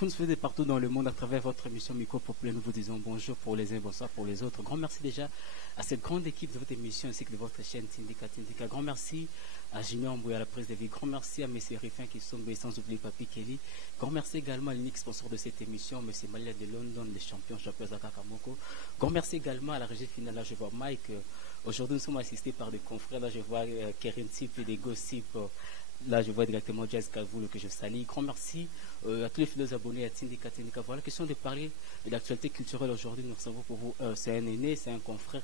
Vous nous suivez partout dans le monde à travers votre émission Micro Populaire. Nous vous disons bonjour pour les uns, bonsoir pour les autres. Grand merci déjà à cette grande équipe de votre émission ainsi que de votre chaîne Tindika Tindika. Grand merci à Junior Mbouya à la prise de vie. Grand merci à M. Riffin qui sont sans oublier Papi Kelly. Grand merci également à l'unique sponsor de cette émission, M. Malia de London, les champions Zaka Kamoko. Grand merci également à la régie finale. Là, je vois Mike. Aujourd'hui, nous sommes assistés par des confrères. Là, je vois Kerin Tip et des gossips. Là, je vois directement Jazz Kalvoul que je salue. Grand merci à tous les fidèles abonnés à Tindika Tindika. Voilà, question de parler de l'actualité culturelle aujourd'hui. Nous recevons pour vous, c'est un aîné, c'est un confrère,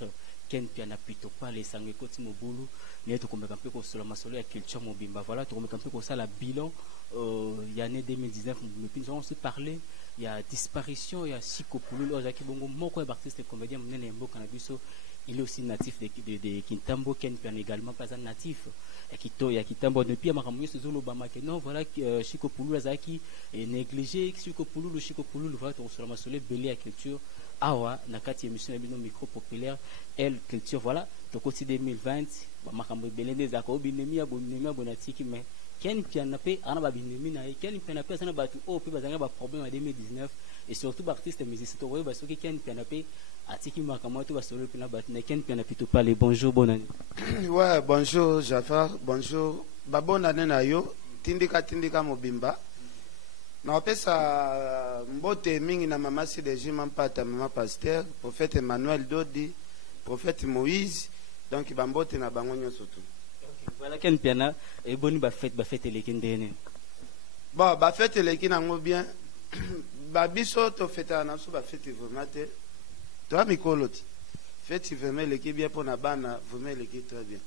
Ken Piana Pitopa, les Sangekoti Mobulu. Nous sommes un peu sur la masolo et la culture Mobimba. Voilà, nous sommes un peu sur la bilan. Il y a l'année 2019, nous avons aussi parlé. Il y a disparition, il y a Siko Pouloulou, Jacques Bongo, Moko est artiste et comédien, Mbo Kanabiso. Il est aussi natif de Kintambo, Ken Piana également, pas un natif. Il y a Kitambo depuis Amaramoyo, c'est Zolobama. Non, voilà, Siko Pouloulou, Zaki est négligé, Siko Pouloulou, voilà, on se l'a solé, belé à culture. Awa, Nakati émission, le micro populaire, elle, culture, voilà, donc aussi 2020, Makambo Belende, Zako, Binemi, Abonatiki, mais Ken Pianapé, Anaba Binemi, Ken Pianapé, ça n'a pas tout, oh, puis il y a un problème en 2019, et surtout, l'artiste musicien, tu vois, parce que Ken Pianapé, Atiki Makambo, tu vas sur le Pina Batne, Ken Pianapé, tu parles, bonjour, bonne année. Ouais, bonjour, Jafar, bonjour, bonne année, Nayo, Tindika Mobimba. Na pesa mbote mingi na mama si de jima mpata mama pasteur, prophète Emmanuel Dodi, prophète Moïse, donc bambote na bango nyonso tu. Voilà Ken Piana et boni ba fête eleki ndene. Bon, ba fête eleki nango bien. Ba biso to fête na so ba fête vraiment te. Toi mikolo ti. Fête vraiment eleki bien pour na bana, vraiment eleki très bien.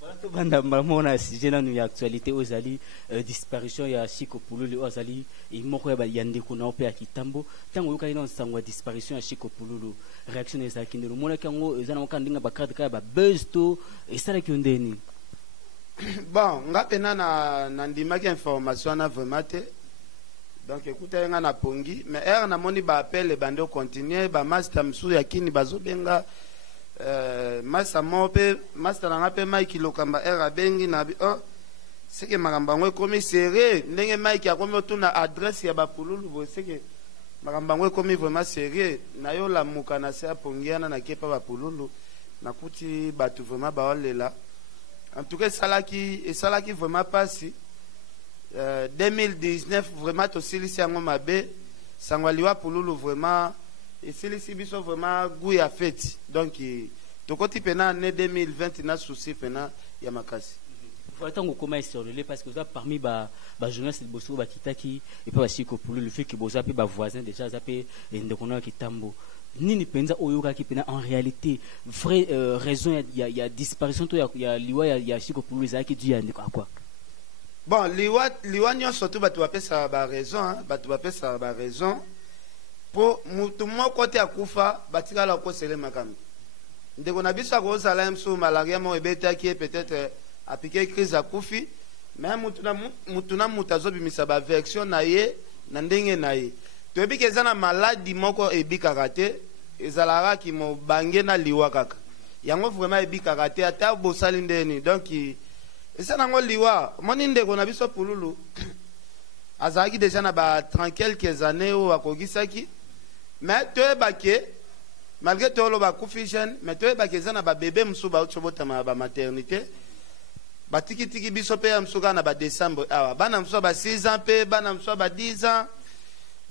Voilà tout banda mamona sujet na nu actualité ozali disparition ya Siko Pouloulou ozali et moko ya yande kuna ope ya Kitambo tango yoka ina sangwa disparition ya Siko Pouloulou réaction eza kindelo mona kango ezana mokandinga bakade ka ba buzz to esala kiondeni. Bon, ngapena na ndimaki information na vraiment te. Donc écoutez nga na pongi mais na moni ba appel bando continuer ba master msu ya kini bazobenga masa mope master nanga pe Mike lokamba era bengi na c'est que makamba ngwe komi serré ndenge Mike akomi otuna adresse ya ba Pouloulou bo c'est que makamba ngwe komi vraiment serré na yo la mukana se apongiana na kepa ba Pouloulou na kuti batu vraiment ba olela en tout cas salaki vraiment passé 2019 vraiment to silisi yango mabe sangwaliwa Pouloulou vraiment et c'est biso vraiment goût à fête donc to koti pena année 2020 na souci pena ya makasi voilà tango comment sur le parce que ça parmi ba journaliste bosso ba kitaki et pas Siko Pouloulou le fait que boza pe ba voisin déjà zape ndekona Kitambo nini penza oyoka ki pena en réalité vraie raison il y a disparition to ya liwa ya Siko Pouloulou zaki dû ya quoi. Bon liwa nyo surtout batu bapesa ba raison pour mutu moko te akufa batikala kosele makambi ndeko na biso akozala mso malaria mo ebetaki peut-être appliquer crise akufi mais mutu na mutu azobimisa ba version na ye na ndenge na ye toyebi ke eza na maladi moko ebikaka te ezalaka ki mo bange na liwa kaka yango vraiment ebikaka te ata bosali ndeni donc eza nango liwa moni ndeko na biso Pouloulou azalaki déjà na ba 30 quelques années o akogisaki mais toyebake malgré tout le bakufi jeune mais toyebake eza na ba bébé musuba otsobotama ba maternité batiki biso pe msuka na ba décembre awa bana musuba ba 6 ans pe bana musuba ba 10 ans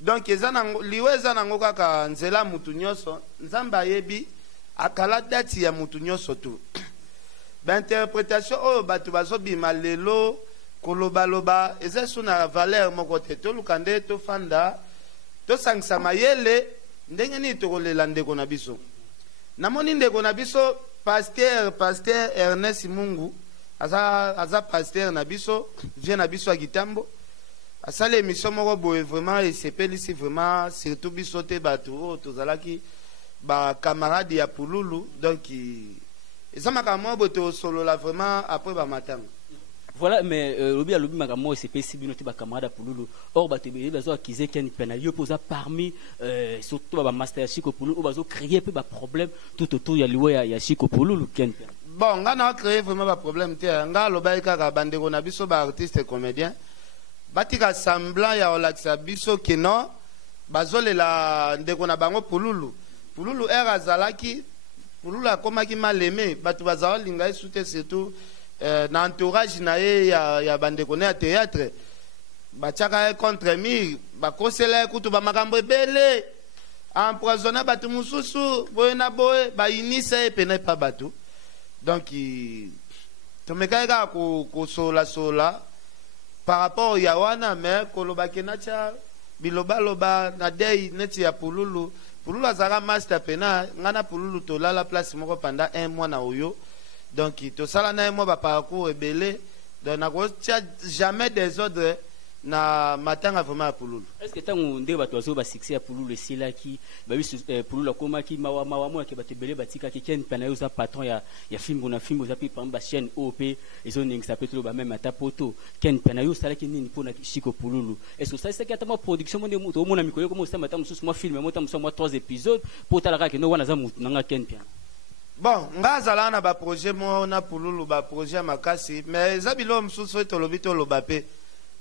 donc eza na liwe eza nango kaka nzela mutu nyonso nzamba yebi akala date ya mutu nyonso tu ba interprétation o batu bazobima lelo kolobaloba eza suna valeur moko te to lukande to fanda to sangisa mayele ndenge ni tokolela ndeko na biso namoni ndeko na biso pasteur Ernest Mungu aza pasteur na biso vient na biso a Kitambo asala émission moko boye vraiment et sepelisi vraiment surtout biso te batu o tozalaki ba camarade ya Pouloulou donc eza makambo boto solo la vraiment après ba matanga. Voilà, mais lobi makambo c'est possible notre ba camarade Pouloulou. Or ba te bezo akize Ken Piana yo posa parmi surtout ba master Siko Pouloulou bazo créer peu ba problème tout autour ya liwa ya Siko Pouloulou Ken Piana. Bon, nga na créer vraiment ba problème te nga loba kaka bandeko na biso ba artiste comédien batika semblant ya olakisa biso keno bazolela ndeko na bango pululu ere azalaki pululu akomaki maleme bato bazala linga ye sute surtout na entourage na ye ya bandeko ne ya théâtre batiaka ye contre mire bakosela ye kutu bamakambo ebele empoisonne bato mosusu boye na boye bayinisa ye pene pa bato donc tomekaki kaka kosolasola par rapport ya wana me kolobaki natya bilobaloba na dei neti ya pululu azalaka master pena nga na pululu tolala place moko pendant 1 mois na oyo donc tosala na ye mwa baparcours ebele donc nakotia jamais désordre na matanga vraiment ya pululu. Est-ce que tango nde bato bazo ba succès ya pululu esilaki babi pululu akomaki mawa mo ke bato ebele batikaki ken pena yo za patron ya film na film ozapi par ba chaîne OP ezo ningisa petolo ba même ata poto ken pena yo salaki nini pona shiko pululu. Est-ce que ça c'est que ma production monde moto mona mikolo comme ça matam sous moi film mo tam so moi 3 épisodes pour talaka ke no wana za mutu nanga ken pena. Bon, nga zala na ba projet mo na pululu ba projet makasi mais zabilo msusu to lobito lobape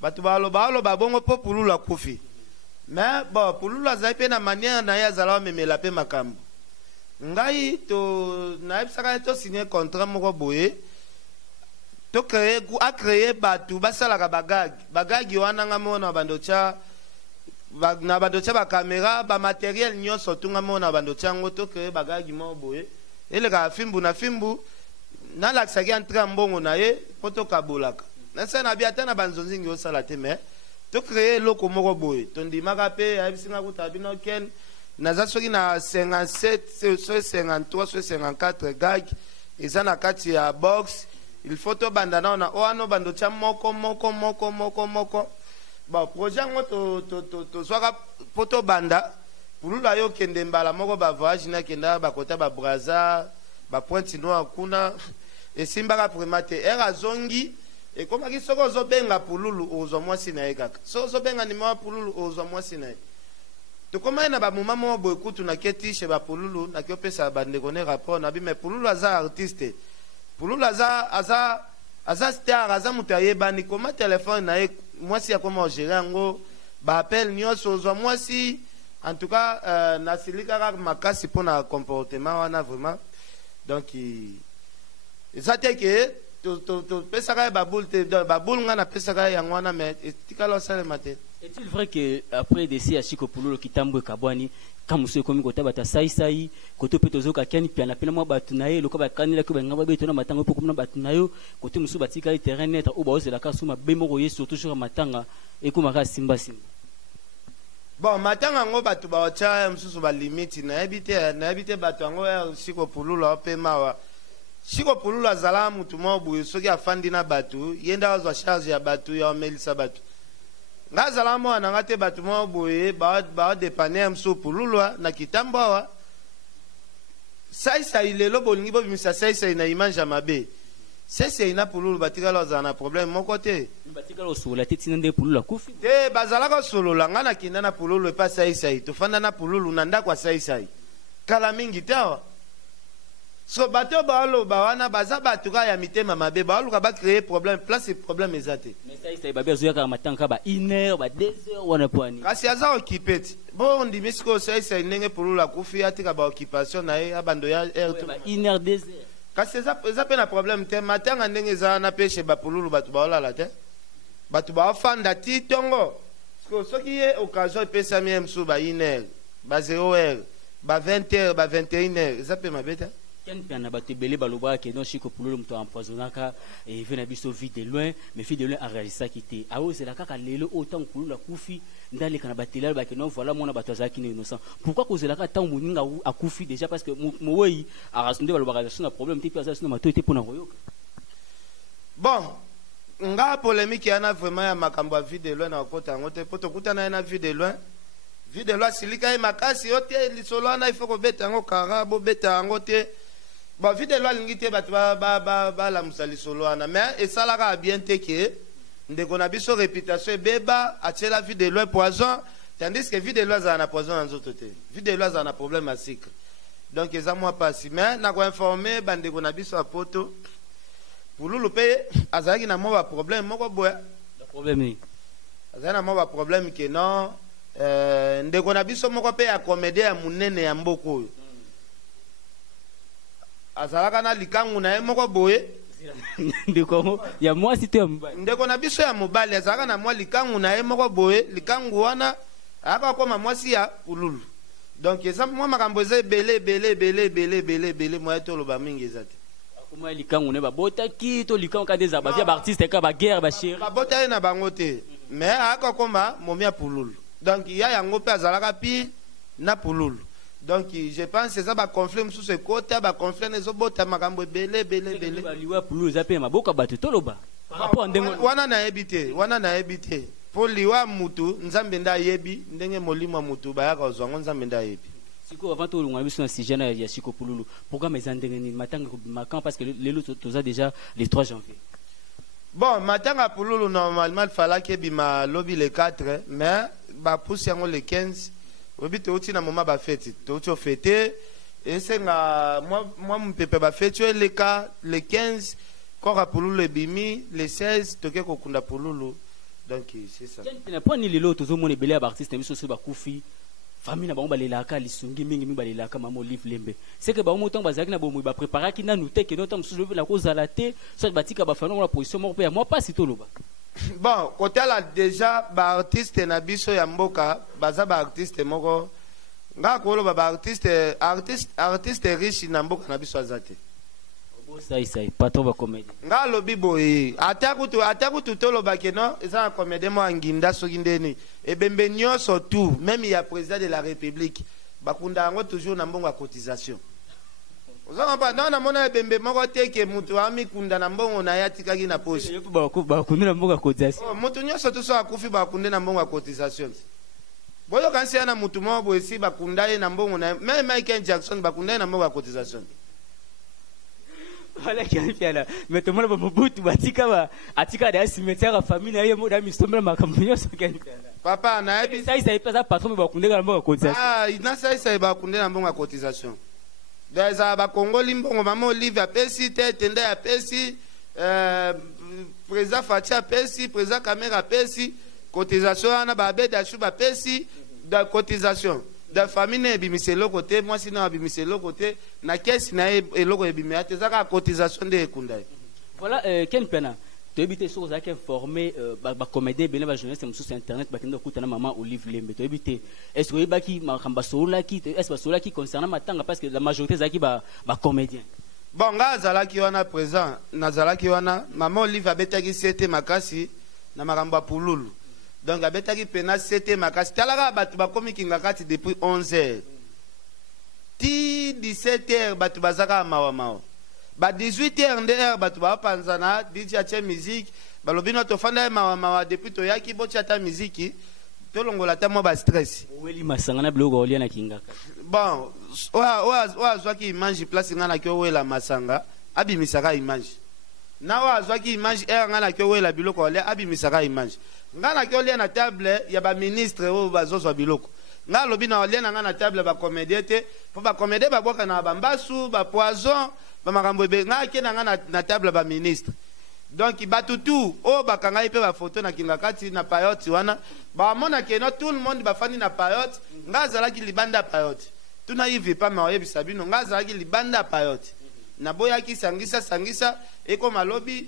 batu baloba bongo po pululu akufi mais bon pululu azali pe na manière na ye azala memela pe makambo ngai to nayebisaka to signer contrat moko boye to créer batu basalaka bagagi wana nga mona bandotya bacaméra bamateriel nyonso tunga mona bandotya yango to créer bagagi moko boye eleka fimbu na fimbu nalakisaki entre mbongo na ye po tokabolaka nasa na biata na banzonzi ngi osala te mais to créer loko moko boye tondimaka pe abisinga kuta bino ken naza soki na 57 53 54 gag eza na kati ya box il faut to banda na ona oano bando tia moko bon projet ngo to zwaka poto banda pulula yo kende mbala moko ba voyage na kenda ba kota ba Brazza ba Pointe Noire kuna esimbaka primate era zongi et comme qui soko zo benga pululu ozo mwasi na ekaka so benga ni mwa pululu ozo mwasi na to koma na ba mama mo boy kutu na keti chez ba pululu na kiopesa ba ndekone rapport na bi mais pululu aza artiste pululu aza star aza mutaye bani koma téléphone na mwasi ya koma gérer ngo ba appel nyoso ozo mwasi en tout cas na silika makasi pona comportement wana vraiment donc ça te que to pesaka baboule te baboule nga na pesaka yango wana mais etikala sale matin. Est-il vrai que après décès ya Chiko Pululu kitambo kabwani kamuso komi kota bata sai koto pe tozoka kani pia na pela mwa batu na ye loka bakanila ko banga babeto na matango po komna batu na yo kote musu batika i terrain net o baoze la kasuma bemoko ye surtout sur matanga e komaka simba. Bon matanga ngo batu ba ocha mususu ba limite na ebite batu ngo ya Chiko Pululu pe mawa Chiko Pululu azala mutu mo buyo soki afandi na batu yenda azwa charge ya batu ya omelisa batu nga zala mo na ngate batu mo buyo ba dépanner mso Pululu na kitambo wa sai lelo bolingi bo bimisa sai na image mabe sai na Pululu batikala za na problème moko te batikala osola te tinande Pululu akufi te bazala ko solola nga na kinda na Pululu pa sai to fanda na Pululu na ndakwa sai kala mingi tawa. So bato baalo bawana baza batuka ya mitema mabe baalo ka ba créer problème place problème ezate mais ça il babe zoya ka matanga ba 1 heure ba 2 heures wana poani kasi aza occupé bon ndi misko sai nenge Pululu akufi atika ba occupation na ye abando ya air to 1 heure 2 heures kasi eza pe na problème te matanga ndenge za na pêche ba Pululu batu baola la te batu ba fanda ti tongo soki ye occasion pesa mi msu ba 1 heure ba 0 heure ba 20 heures ba 21 heures eza pe mabeta ken piana bato ebele baloba ke non Chiko Pululu moto empoisonnaka et vena biso vie de loin mais vie de loin arealisaki te aozela kaka lelo autant Pululu akufi ndaleka na batelala ba ke non voilà mona bato azalaki na innocent pourquoi kozela kaka tant moninga akufi déjà parce que moyi arasonde baloba ka na problème te puis azala na mato te pona koyoka bon nga polémique yana vraiment ya makambo ya vie de loin na kota ngote poto kutana na vie de loin silika e makasi yote lisolo na ifoko beta ngo karabo beta ngote. Bon, vie de loi l'ingité ba la musali solo ana mais et ça la bien te que ndeko na biso réputation beba atie la vie de loi poison tandis que vie de loi za na poison dans autres côté vie de loi za na problème à sucre donc ça moi pas si mais na ko informer bandeko na biso apoto Pululu pe azaki na mo ba problème moko boya le problème azana mo ba problème que non ndeko na biso moko pe ya comédie ya munene ya mboko oyo azalaka na likangu na ye moko boye ndeko ya mwasi te ya mobali ndeko na biso ya mobali azalaka na mwa likangu na ye moko boye likangu wana ayaka koma mwasi ya pululu donc eza mwa makambo eza ebele moya toloba mingi eza te akoma likangu ne babotaki to likangu ka des abavia ba artiste ka ba guerre ba chéri babota ye na bango te mais ayaka koma momi ya pululu donc ya yango mpe azalaka pi na pululu donc je pense eza baconflit mosusu ekota baconflit ezobota makambo ebele baliwa pululu eza mpe maboka bato toloba wana nayebi te mpo liwa mutu nzambe nde ayebi ndenge molimo ya mutu bayaka ozwango nzambe nde ayebi siko avant tolongwa biso na sujet na ya siko pululu programme eza ndenge nini matanga makambo parce que lelo toza déjà le 3 janvier bon matanga pululu normalement il fallait que bima lobi le 4 mais bapusi yango le 15 obi touti na moment bafeti touti ofete esenga moi mpepe bafeti eleka le 15 kora pululu ebimi le 16 toke kokunda pululu donc c'est ça na point ni lelo tozomona ebele ya baartiste na biso so bakufi famille na bango balelaka lisungi mingi balelaka mama Olive Lembe c'est que bango motango bazalaki na bomoi bapreparaki nanu te ke notango mosusu na kozala te soit batika bafano la position moko pe ya moi pasi toloba bon côté là déjà baartiste na biso ya mboka baza baartiste moko nga koloba baartiste riche na mboka na biso azate sai patron ba comédie nga lobi boye atakutu toloba ke non eza na comédie mo anginda soki ndeni ebembe nyonso tout même ya président de la république bakunda yango toujours na mbongo ya cotisation ozanga pa na mona ebembe moko te ke mutu amikunda na mbongo na ya tikaki na poche bakunda na mbongo ya cotisation mutu nyonso tout so akufi bakunde na mbongo ya cotisation boyo kansi ya na mutu moko boye si bakunda ye na mbongo na même Michael Jackson bakunda ye na mbongo ya cotisation. Voilà qui arrive là. Mais tout le monde va me bouter, atika de cimetière à famille na yemo da mistombe makambo so kani. Papa na ebi ça il pas ça patron ba kunde na mbongo cotisation. Ah, ina ça ba kunde na mbongo cotisation. Daza ba Congoli mbongo mama Olive apesi te tende apesi président Fatia apesi président Kamera apesi cotisation na ba beda shu ba apesi da cotisation. Da famille na ebimise lokote moi sina ebimise lokote na caisse na eloko ebimia tezaka cotisation de ekunda. Voilà Ken Pena to ebite so za ke former ba comédien bene ba journaliste sur internet ba kendo kutana mama Olive Lembe to ebite est-ce que baki makamba sola ki est-ce que sola ki concernant matanga parce que la majorité zaki ba comédien. Bon nga zalaki wana présent na zalaki wana mama Olive abetaki sete makasi na makamba pululu. Donc abetaki pena sete makasi talaka batu bakomi kingakati depuis 11h ti 17h batu bazaka mawa ba 18h ndr batu ba panzana DJ ache musique balobino to fanda mawa depuis to yaki bocha ta musique to longola ta mo ba stress weli masangana blogo olia na kingaka bon wa zwaki image place ngana kyo wela masanga abimisaka image na wa zwaki image ngana kyo wela biloko olia abimisaka image ngana kyo lia na table ya ba ministre o bazozwa biloko nga lobi na lia na ngana table ba comédie te po ba comédie ba boka na ba mbasu ba poison ba makambo ebe nga ke na ngana na table ba ministre donc batutu o ba kanga ipe ba photo na kingakati na payote wana ba mona ke no tout le monde ba fani na payote nga zala ki libanda payote tuna yivi pa ma oyebi sabino nga zala ki libanda payote na boya ki sangisa eko malobi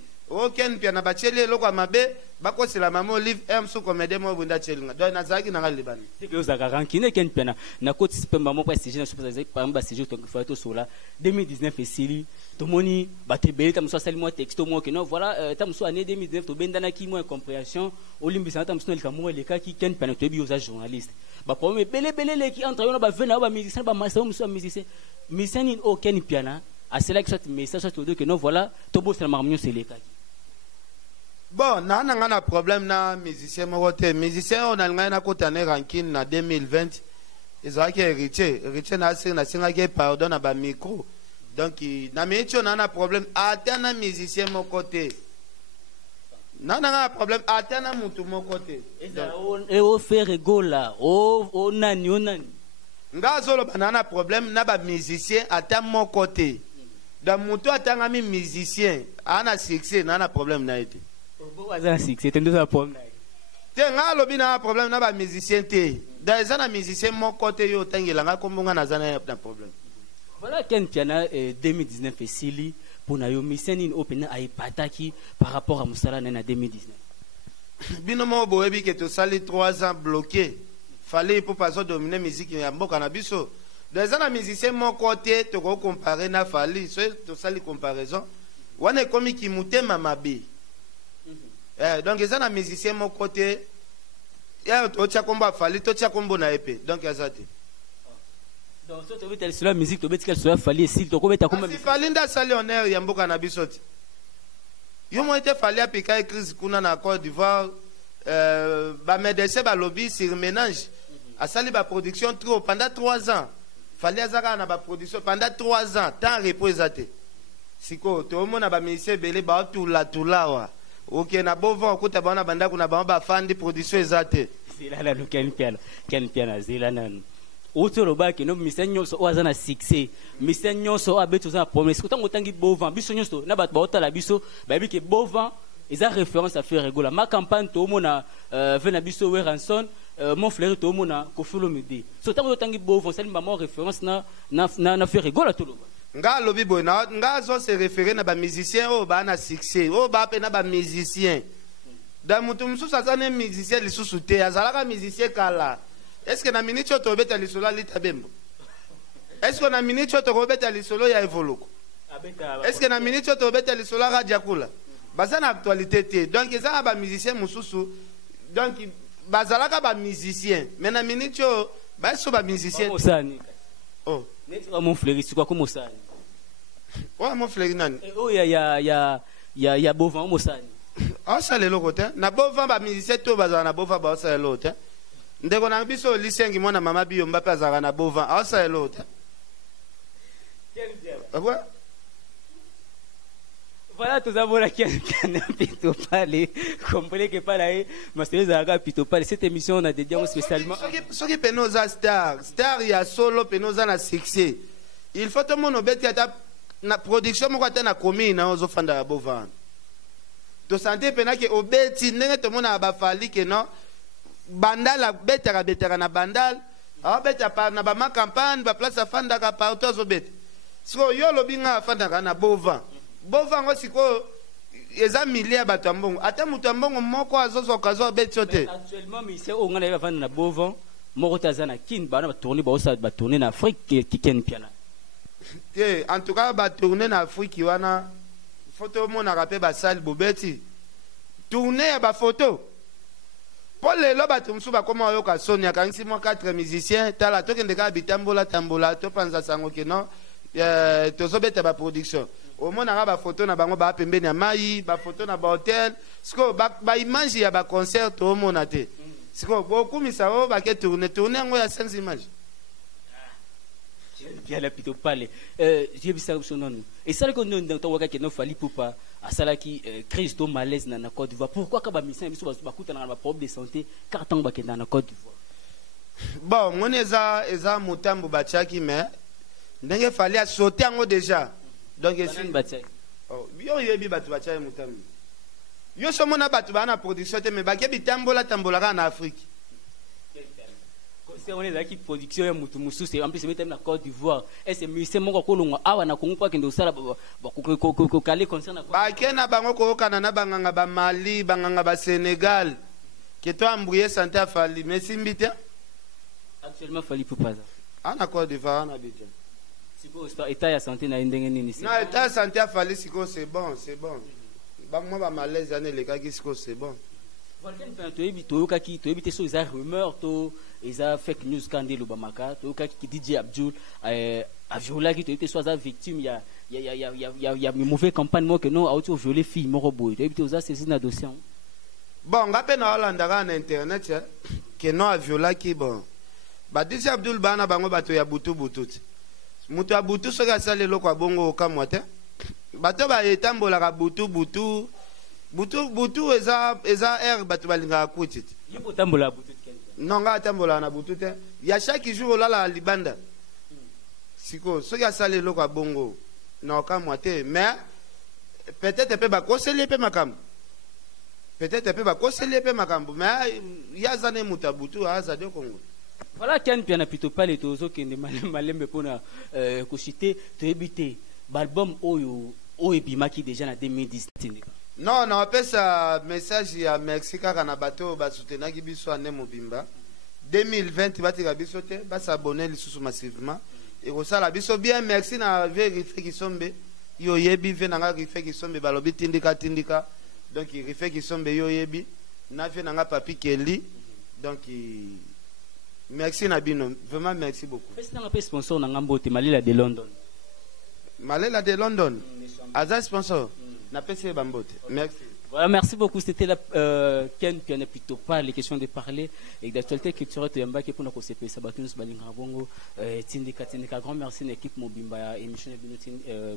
Ken pia na bacheli loko mabe bako sila mama Olive emso comédie mo bunda chelinga do na zaki na libani c'est que ozaka rankine Ken pia na côté spemba mo prestige na super par exemple basije to fato sola 2019 esili to moni batebeli ta muso sali mo texto mo que non voilà ta muso année 2019 to bendana ki mo incompréhension olimbisa ta muso lika mo leka ki Ken pia to bi oza journaliste ba problème belé les qui entre yo ba vena ba musicien ba master muso musicien musicien o Ken pia na a cela que soit message soit que non voilà to bo c'est la marmio c'est leka. Bon, na problème na musicien moko te musicien on a ngana kotane ranking na 2020 ezaki héritier na singa ke pardon na ba micro donc na mecho na problème atana musicien moko te na problème atana mutu moko te et au faire rigola o nani nga zolo banana problème na ba musicien ata moko te da mutu atanga mi musicien ana succès na problème na ete te nga lobi na problème na ba musicien te da eza na musicien mon côté yo tangela nga kombonga na zana na problème. Voilà Ken Piana 2019 et Sili pour na yo musicien in open a ipataki par rapport à Musala na 2019. Bino mo boyebi ke to sali 3 ans bloqué. Fallait pour pas dominer musique ya mboka na biso. Des ana musicien mon côté to ko comparer na Fali, so to sali comparaison. Wana komi ki mutema mabe. Donc les ana musicien mon côté ya to tia komba Fali to tia kombo na épée. Donc azate. Donc so to betel sur la musique to betel sur la Fali Sili to ko beta komba. Si Fali nda sali honneur ya mboka na biso. Yo mo été Fali apika crise kuna na Côte d'Ivoire ba médecin ba lobby sur ménage a sali ba production trop pendant 3 ans. Fali azaka na ba production pendant 3 ans tant reposate. Siko to mo na ba ministère belé ba tula wa. OK na bovan okuta bana banda kuna ba fandi production ezate. C'est là le Ken Piana zilana. Autre roba que no misenyo so azana succès. Misenyo so abeto za promesse. Kotango tangi bovan biso nyoso na ba otala biso ba bi ke bovan ils ont référence à faire rigoler. Ma campagne, tout le monde a Venabiso Weranson, mon frère, tout le monde a Kofolo Midi. So, tant que tu as beau, vous savez, ma référence na faire rigoler tout le monde. Nga lobi bona, nga zo se référer na ba musicien o ba na succès, o ba pe na ba musicien. Da mutu mususu azane musicien lisusu te, azalaka musicien kala. Est-ce que na minute to beta lisolo lita bembo? Est-ce que na minute to beta lisolo ya evoluko? Est-ce que na minute to beta lisolo radiakula? Baza na actualité te. Donc ils ont ba musicien mususu. Donc bazalaka ba musicien. Mais na minute ba so ba musicien. Oh. Net mon frère, c'est quoi comme ça? Ouais, mon frère nan. Oh ya bovan mo ça. Ah ça le lokote. Na bovan ba musicien to bazala na bovan ba ça le lokote. Ndeko na biso lisengi mona mama biyo mbape azala na bovan. Ah ça le lokote. Quel bien. Ah ouais. Voilà, tout ça, voilà, qui a plutôt parlé. Comprenez que pas là, mais c'est plutôt parlé. Cette émission, on a dédié spécialement. Ce qui est nos star, il y a solo, penosa na succès. Il faut tout le monde obéir à la production, moi, quand on a commis, on a offert à bovan. To santé pena que obéir, n'est tout le monde a bafali que non. Bandal, la bête à na bandal. Ah, bête à na ma campagne, ba place à fanda ka partout aux obètes. So yo lobinga à fanda na bovan. Bovan siko eza milliers bato mbongo ata mutu mbongo moko azozo kazo betiote actuellement mais c'est on a vendre na bovan moko tazana kin bana tourner ba tourner na Afrique qui Ken Piana en tout cas ba tourner na Afrique wana photo mona rapé ba salle bobeti tourner ba photo pour les lo bato msu ba koma yo ka sonia kanisi mo 4 musiciens tala to kende ka bitambola tambola to panza sango ke non tozobeta ba production au moins na ba photo na bango ba pembeni ya mai ba photo na ba hotel siko ba image ya ba concert au moins na te siko beaucoup misa o ba ke tourner ngo ya 5 images bien la plutôt parler j'ai vu ça sur non et ça que nous dans waka que no fali poupa à ça là qui crise de malaise na Côte d'Ivoire pourquoi ka ba mission biso ba kuta na ba problème de santé car tant ba ke na Côte d'Ivoire bon mon eza mutambo ba chaki mais ndenge fali a sauter ngo déjà. Donc yo yebi batu bacha mutambo. Yo somo na batu bana production te me bakebi tambola na Afrique. C'est on est là qui production ya mutu musu c'est en plus c'est na Côte d'Ivoire. Et c'est musicien moko kolonga awa na Congo pa kendo sala ko kale concerne ba kena bango ko kana na banganga ba Mali, banganga ba Sénégal. Que toi embrouiller santé a fali mais simbita. Actuellement fali pour pas ça. Ana Côte d'Ivoire na Abidjan. État ya santé na ndenge nini non état ya santé a fallu siko c'est bon ba moi ba malaise ane le kaki siko c'est bon voilà to ebi to kaki to ebi te so isa rumeur to isa fake news kande lo bamaka to kaki DJ Abdul a violé qui to ebi te so za victime ya mauvais campagne mo que non a auto violer fille mo robo to ebi te za saisir na dossier bon ngape na Hollande na internet que non a violé qui bon ba DJ Abdul bana bango bato ya butu mutu abutu soki asali eloko ya bongo okamwa te bato baetambolaka butu eza aire bato balingaka kuti te non nga atambolaka na butu te ya chaque jour olala libanda siko soki asali eloko ya bongo na okamwa te mais peut-être mpe bakoseli mpe makambo peut-être pe bakoseli pe makambo mais yaza ne mutabutu aza de Congo. Voilà Ken Piana plutôt pas les tozo qui ne malembe pona koshite to ebité album oyo ebimaki déjà na 2010. Non, non, appelle ça message ya merci kaka na bato ba soutenaki biso ane mobimba 2020 batika biso te ba s'abonner lisusu massivement et ko sala biso bien merci na vérifier ki sombe yo yebi ve nanga vérifier ki sombe balobi tindika donc il vérifier ki sombe yo yebi na ve nanga papi Kelly donc merci Nabino, vraiment merci beaucoup. Est-ce que tu as sponsor dans Mbote Malela de London? Malela de London. Aza sponsor. Na PC Bambote. Merci. Voilà, merci beaucoup. C'était la Ken qui en a plutôt pas les questions de parler et d'actualité culturelle de Yamba qui pour nous CP Sabatunus Balinga Bongo Tindika grand merci à l'équipe Mobimba émission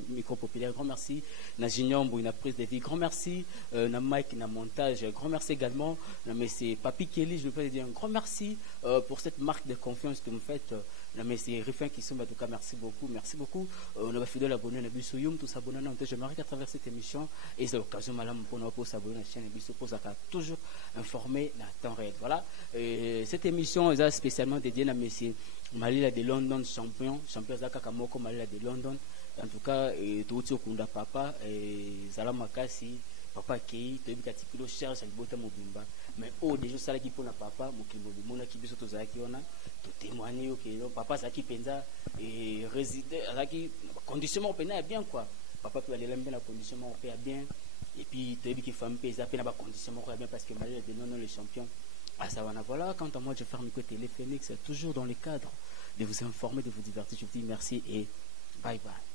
micro populaire grand merci na Junior pour une prise de vie grand merci na Mike na montage grand merci également na monsieur Papi Kelly je veux dire un grand merci pour cette marque de confiance que vous faites na monsieur Rifin qui sont en tout cas merci beaucoup on a fidèle abonné na biso yum tous abonnés na je m'arrête à travers cette émission et c'est l'occasion malam pour nous s'abonner à la chaîne et biso pour toujours informé dans temps réel. Voilà, cette émission est spécialement dédiée à monsieur Malela de London champion Zaka Kamoko Malela de London. En tout cas, tout au kunda papa Zala Makasi papa Kei to ebikati kilo charge à libota mobimba mais déjà ça qui pour na papa mokimbo mona ki biso to zaki ona to témoigner que papa ça qui penza et résider à qui conditionnement opéna bien quoi papa peut aller bien la conditionnement opéna bien. Et puis, tu as vu qu'il faut un peu zapper dans la condition bien parce que Malela de London le champion. Ah, ça va, voilà. Quant à moi, je ferme mes téléphoniques, c'est toujours dans le cadre de vous informer, de vous divertir. Je vous dis merci et bye bye.